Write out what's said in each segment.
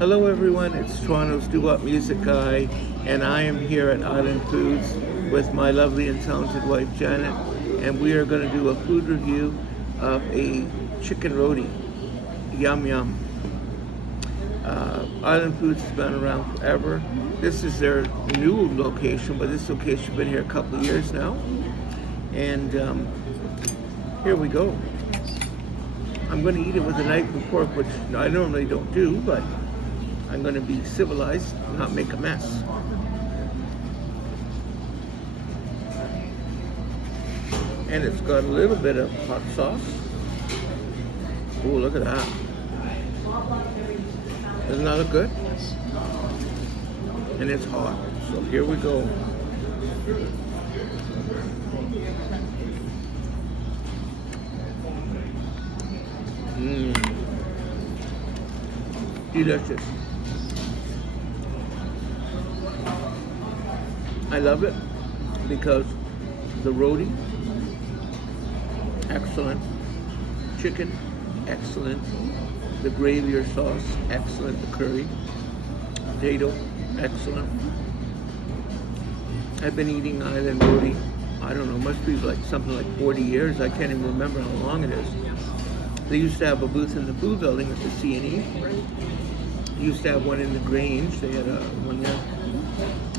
Hello everyone, it's Toronto's doo-wop music guy, and I am here at Island Foods with my lovely and talented wife Janet, and we are going to do a food review of a chicken roti. Yum yum. Island Foods has been around forever. This is their new location, but this location has been here a couple of years now. And here we go. I'm going to eat it with a knife and fork, which I normally don't do, but I'm going to be civilized and not make a mess. And it's got a little bit of hot sauce. Oh, look at that. Doesn't that look good? And it's hot. So here we go. Delicious. I love it because the roti, excellent. Chicken, excellent. The gravy or sauce, excellent. The curry, potato, excellent. I've been eating island roti, I don't know, must be like something like 40 years. I can't even remember how long it is. They used to have a booth in the food building at the C&E. They used to have one in the Grange. They had one there.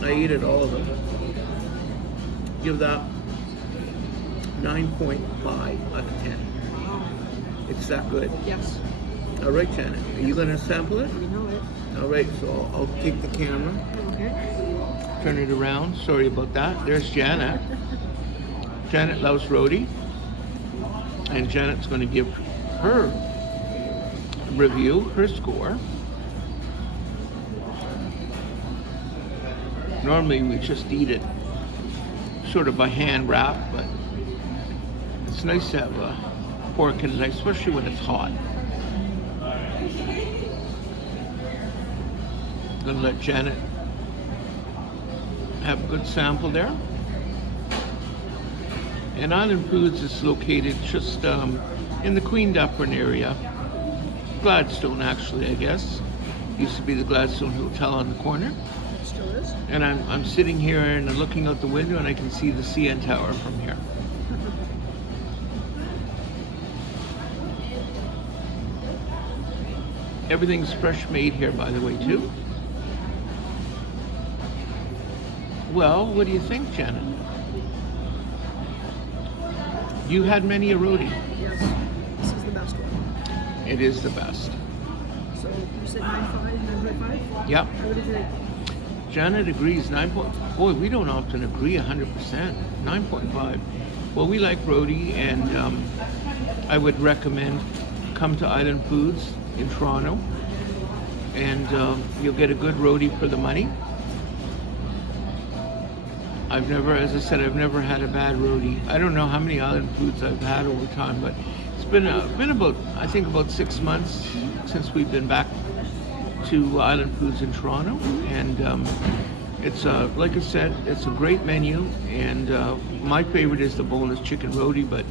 I ate at all of them. Give that 9.5 out of 10. It's that good. Yes. All right, Janet. Are you going to sample it? You know it. All right, so I'll take the camera. Okay. Turn it around. Sorry about that. There's Janet. Janet loves roti. And Janet's going to give her review, her score. Normally we just eat it sort of by hand wrap, but it's nice to have a fork in it, especially when it's hot. I'm gonna let Janet have a good sample there. And Island Foods is located just in the Queen Dufferin area. Gladstone, actually, I guess. Used to be the Gladstone Hotel on the corner. Still is. And I'm sitting here and looking out the window and I can see the CN Tower from here. Everything's fresh made here, by the way, too. Well, what do you think, Janet? You had many a roti. Yes. This is the best one. It is the best. So you said 9.5? Yep. I would agree. Janet agrees. Boy, we don't often agree 100%. 9.5. Well, we like roti, and I would recommend come to Island Foods in Toronto, and you'll get a good roti for the money. As I said, I've never had a bad roti. I don't know how many Island Foods I've had over time, but it's been about, I think, about 6 months since we've been back to Island Foods in Toronto, and it's like I said, it's a great menu, and my favorite is the boneless chicken roti, but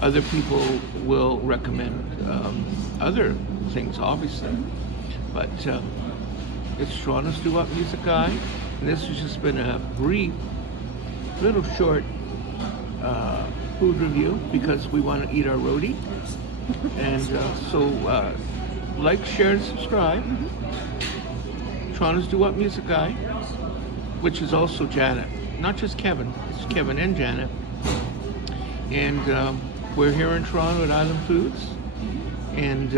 other people will recommend other things, obviously. But it's Toronto's doo-wop music guy, and this has just been a brief, little short food review because we want to eat our roti, and so like, share, and subscribe. Toronto's doo-wop music guy, which is also Janet, not just Kevin. It's Kevin and Janet, and we're here in Toronto at Island Foods, and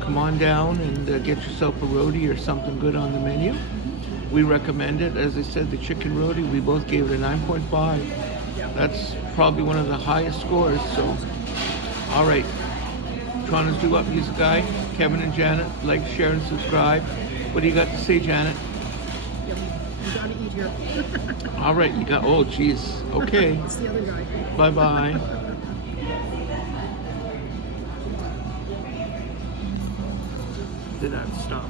come on down and get yourself a roti or something good on the menu. We recommend it. As I said, the chicken roti, we both gave it a 9.5. That's probably one of the highest scores. So, all right. Toronto's doo-wop music guy, Kevin and Janet, like, share, and subscribe. What do you got to say, Janet? Yep. You gotta eat here. All right, you got, oh, geez. Okay. It's the other guy. Bye-bye. Did not stop.